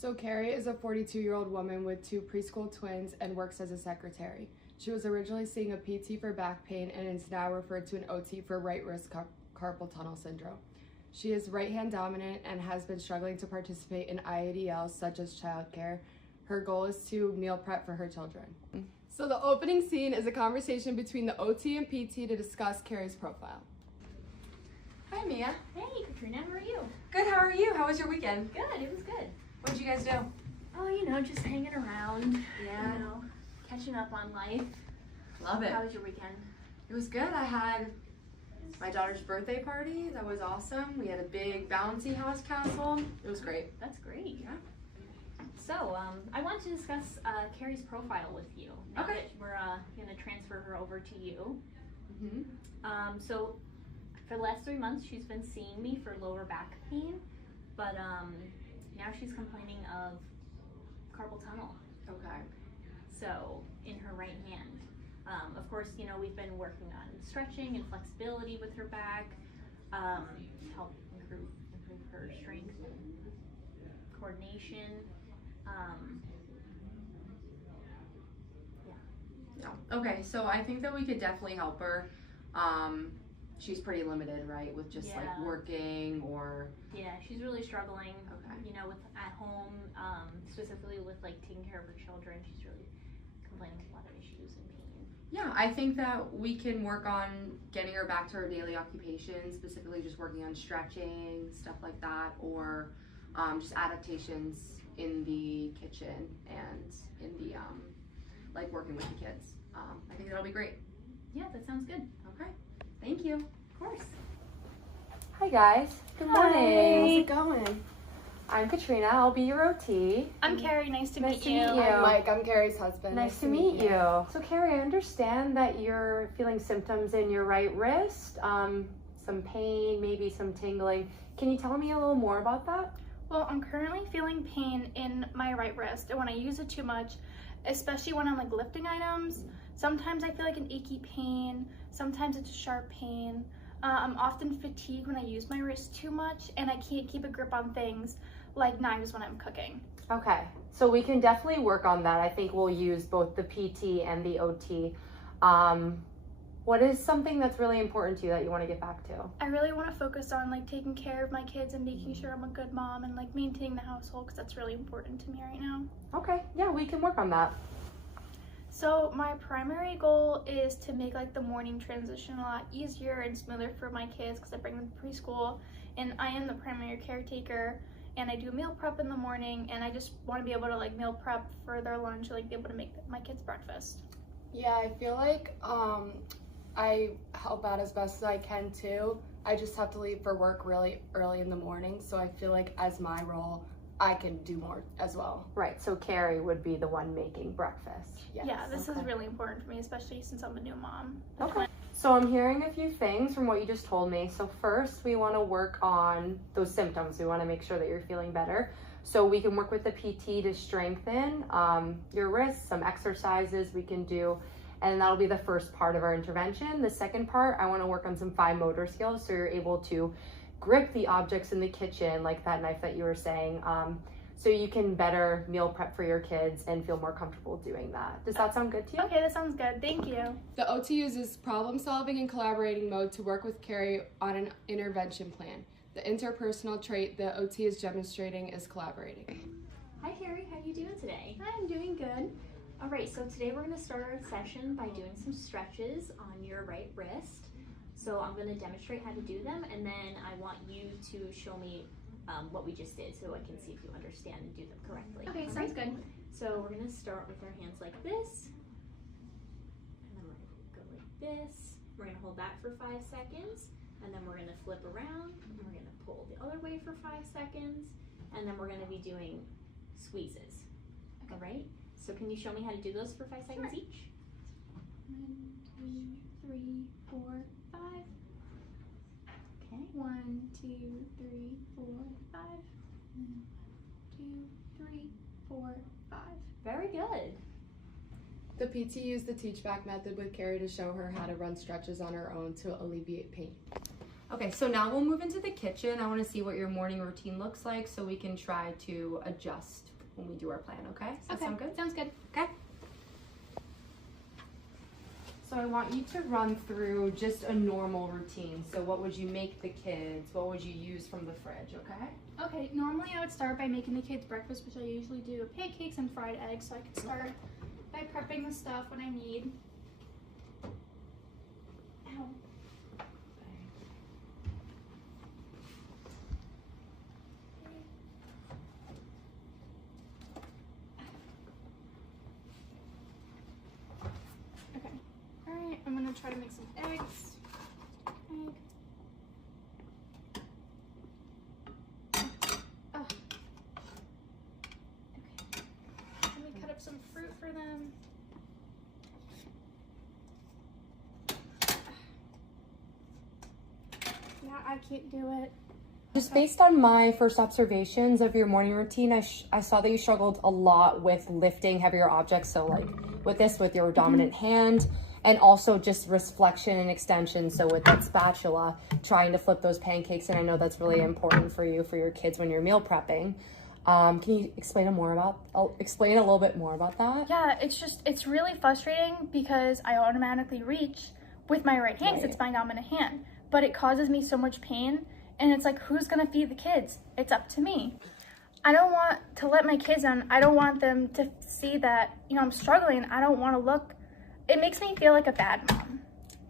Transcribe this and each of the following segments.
So Carrie is a 42-year-old woman with 2 preschool twins and works as a secretary. She was originally seeing a PT for back pain and is now referred to an OT for right wrist carpal tunnel syndrome. She is right-hand dominant and has been struggling to participate in IADLs such as childcare. Her goal is to meal prep for her children. So the opening scene is a conversation between the OT and PT to discuss Carrie's profile. Hi, Mia. Hey, Katrina, how are you? Good, how are you? How was your weekend? Good, it was good. What did you guys do? Oh, just hanging around. Yeah. Catching up on life. Love it. How was your weekend? It was good. I had my daughter's birthday party. That was awesome. We had a big bouncy house castle. It was great. That's great. Yeah. So, I want to discuss Carrie's profile with you. Now Okay. that we're going to transfer her over to you. Mm-hmm. So, for the last 3 months, she's been seeing me for lower back pain, but now she's complaining of carpal tunnel. Okay. So, in her right hand. Of course, we've been working on stretching and flexibility with her back, help improve her strength, coordination. No. Okay, so I think that we could definitely help her. She's pretty limited, right, with just like working or... Yeah, she's really struggling, Okay. with at home, specifically with like taking care of her children. She's really complaining of a lot of issues and pain. Yeah, I think that we can work on getting her back to her daily occupation, specifically just working on stretching, stuff like that, or just adaptations in the kitchen and in the, like working with the kids. I think that'll be great. Yeah, that sounds good. Okay, thank you. Of course. Hi guys, good morning. How's it going? I'm Katrina, I'll be your OT. I'm Carrie, nice to meet you. I'm Mike, I'm Carrie's husband. Nice to meet you. So Carrie, I understand that you're feeling symptoms in your right wrist, some pain, maybe some tingling. Can you tell me a little more about that? Well, I'm currently feeling pain in my right wrist, and when I use it too much, especially when I'm like lifting items, sometimes I feel like an achy pain, sometimes it's a sharp pain. I'm often fatigued when I use my wrist too much, and I can't keep a grip on things like knives when I'm cooking. Okay, so we can definitely work on that. I think we'll use both the PT and the OT. What is something that's really important to you that you want to get back to? I really want to focus on like taking care of my kids and making sure I'm a good mom and like maintaining the household, because that's really important to me right now. Okay, yeah, we can work on that. So my primary goal is to make like the morning transition a lot easier and smoother for my kids, because I bring them to preschool and I am the primary caretaker, and I do meal prep in the morning, and I just want to be able to like meal prep for their lunch and like be able to make my kids breakfast. Yeah, I feel like I help out as best as I can too. I just have to leave for work really early in the morning, so I feel like as my role, I can do more as well. Right, so Carrie would be the one making breakfast. Yes. Yeah, this Okay. is really important for me, especially since I'm a new mom. Okay. So I'm hearing a few things from what you just told me. So first, we want to work on those symptoms. We want to make sure that you're feeling better. So we can work with the PT to strengthen your wrists, some exercises we can do, and that'll be the first part of our intervention. The second part, I want to work on some fine motor skills so you're able to grip the objects in the kitchen, like that knife that you were saying, so you can better meal prep for your kids and feel more comfortable doing that. Does that sound good to you? Okay, that sounds good. Thank you. The OT uses problem-solving and collaborating mode to work with Carrie on an intervention plan. The interpersonal trait the OT is demonstrating is collaborating. Hi, Carrie. How you doing today? I'm doing good. All right, so today we're going to start our session by doing some stretches on your right wrist. So I'm going to demonstrate how to do them, and then I want you to show me what we just did so I can see if you understand and do them correctly. Okay, sounds good. So we're going to start with our hands like this, and then we're going to go like this. We're going to hold that for 5 seconds, and then we're going to flip around, and we're going to pull the other way for 5 seconds, and then we're going to be doing squeezes. Okay. All right? So can you show me how to do those for 5 seconds each? 1, 2, 3, 4, 5. Okay. 1, 2, 3, 4, 5. 1, 2, 3, 4, 5. Very good. The PT used the teach back method with Carrie to show her how to run stretches on her own to alleviate pain. Okay, so now we'll move into the kitchen. I want to see what your morning routine looks like so we can try to adjust when we do our plan, okay? Does that sound good? Sounds good. Okay. So I want you to run through just a normal routine. So what would you make the kids? What would you use from the fridge, okay? Okay, normally I would start by making the kids breakfast, which I usually do pancakes and fried eggs, so I could start by prepping the stuff when I need. Ow. Okay. Alright, I'm gonna try to make some eggs. Egg. Oh. Okay. Let me cut up some fruit for them. Yeah, I can't do it. Just based on my first observations of your morning routine, I saw that you struggled a lot with lifting heavier objects. So like with your dominant hand, and also just wrist flexion and extension. So with that spatula, trying to flip those pancakes. And I know that's really important for you, for your kids when you're meal prepping. Can you explain a little bit more about that? Yeah, it's really frustrating because I automatically reach with my right hand because it's my dominant hand, but it causes me so much pain, and it's like, who's gonna feed the kids? It's up to me. I don't want to let my kids down. I don't want them to see that, I'm struggling. I don't want to look, it makes me feel like a bad mom.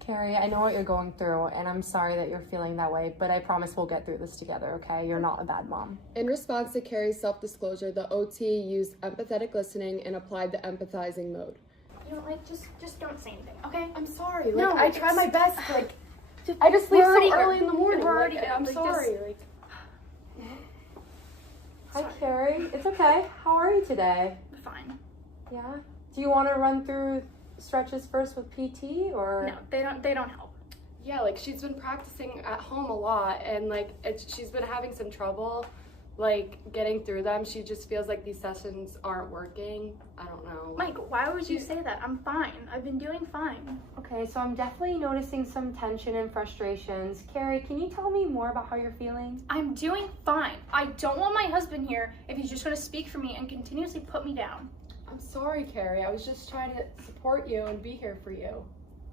Carrie, I know what you're going through, and I'm sorry that you're feeling that way, but I promise we'll get through this together, okay? You're not a bad mom. In response to Carrie's self-disclosure, the OT used empathetic listening and applied the empathizing mode. Just don't say anything, okay? I'm sorry. No, I try my best. I just leave so early in the morning. We're already I'm sorry. Hi, Carrie. It's okay. How are you today? Fine. Yeah? Do you want to run through stretches first with PT, or? No, they don't help. Yeah, she's been practicing at home a lot, and she's been having some trouble getting through them. She just feels like these sessions aren't working. I don't know. Mike, why would you say that? I'm fine. I've been doing fine. Okay, so I'm definitely noticing some tension and frustrations. Carrie, can you tell me more about how you're feeling? I'm doing fine. I don't want my husband here if he's just going to speak for me and continuously put me down. I'm sorry, Carrie. I was just trying to support you and be here for you.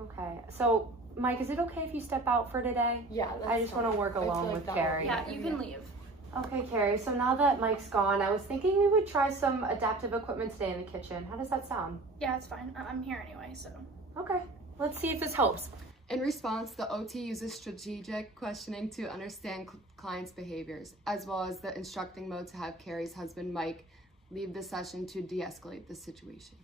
Okay, so Mike, is it okay if you step out for today? Yeah, that's I just want to work alone with Carrie. Yeah, you can leave. Okay, Carrie, so now that Mike's gone, I was thinking we would try some adaptive equipment today in the kitchen. How does that sound? Yeah, it's fine. I'm here anyway, so. Okay, let's see if this helps. In response, the OT uses strategic questioning to understand clients' behaviors, as well as the instructing mode to have Carrie's husband, Mike, leave the session to de-escalate the situation.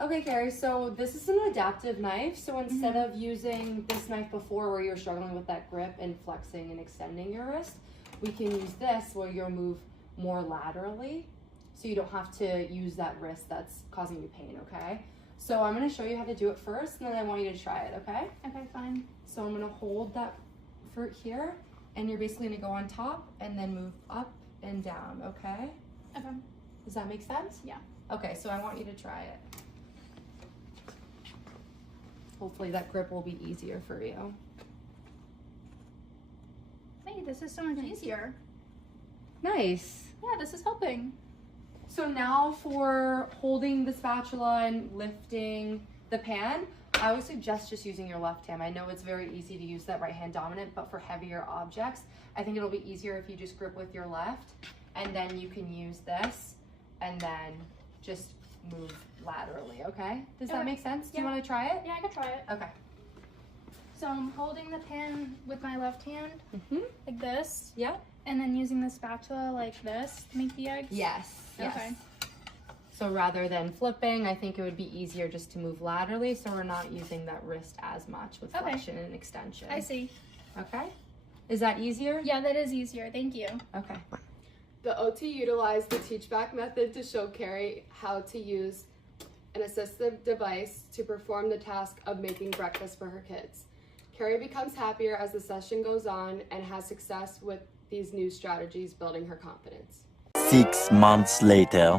Okay, Carrie, so this is an adaptive knife. So instead of using this knife before where you're struggling with that grip and flexing and extending your wrist, we can use this where you'll move more laterally, so you don't have to use that wrist that's causing you pain, okay? So I'm gonna show you how to do it first, and then I want you to try it, okay? Okay, fine. So I'm gonna hold that fruit here, and you're basically gonna go on top and then move up and down, okay? Okay. Does that make sense? Yeah. Okay, so I want you to try it. Hopefully that grip will be easier for you. Hey, this is so much easier. Nice. Yeah, this is helping. So now for holding the spatula and lifting the pan, I would suggest just using your left hand. I know it's very easy to use that right hand dominant, but for heavier objects, I think it'll be easier if you just grip with your left, and then you can use this and then just move laterally, okay? Does that make sense? Do you want to try it? Yeah, I can try it. Okay. So I'm holding the pan with my left hand, like this. Yeah. And then using the spatula like this to make the eggs? Yes. Okay. So rather than flipping, I think it would be easier just to move laterally, so we're not using that wrist as much with flexion and extension. I see. Okay. Is that easier? Yeah, that is easier. Thank you. Okay. The OT utilized the teach back method to show Carrie how to use an assistive device to perform the task of making breakfast for her kids. Carrie becomes happier as the session goes on and has success with these new strategies, building her confidence. 6 months later.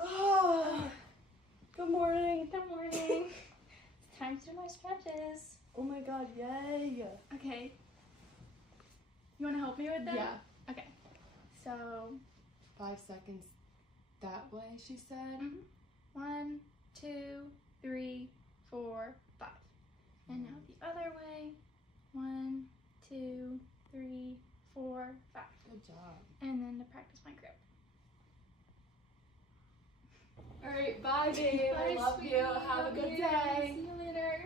Oh, good morning. Good morning. It's time to yay. Okay. You want to help me with that? Yeah. Okay. So, 5 seconds that way, she said. 1, 2, 3, 4, 5. And now the other way. 1, 2, 3, 4, 5. Good job. And then to practice my grip. All right, bye, babe. I love you. Have a good day. See you later.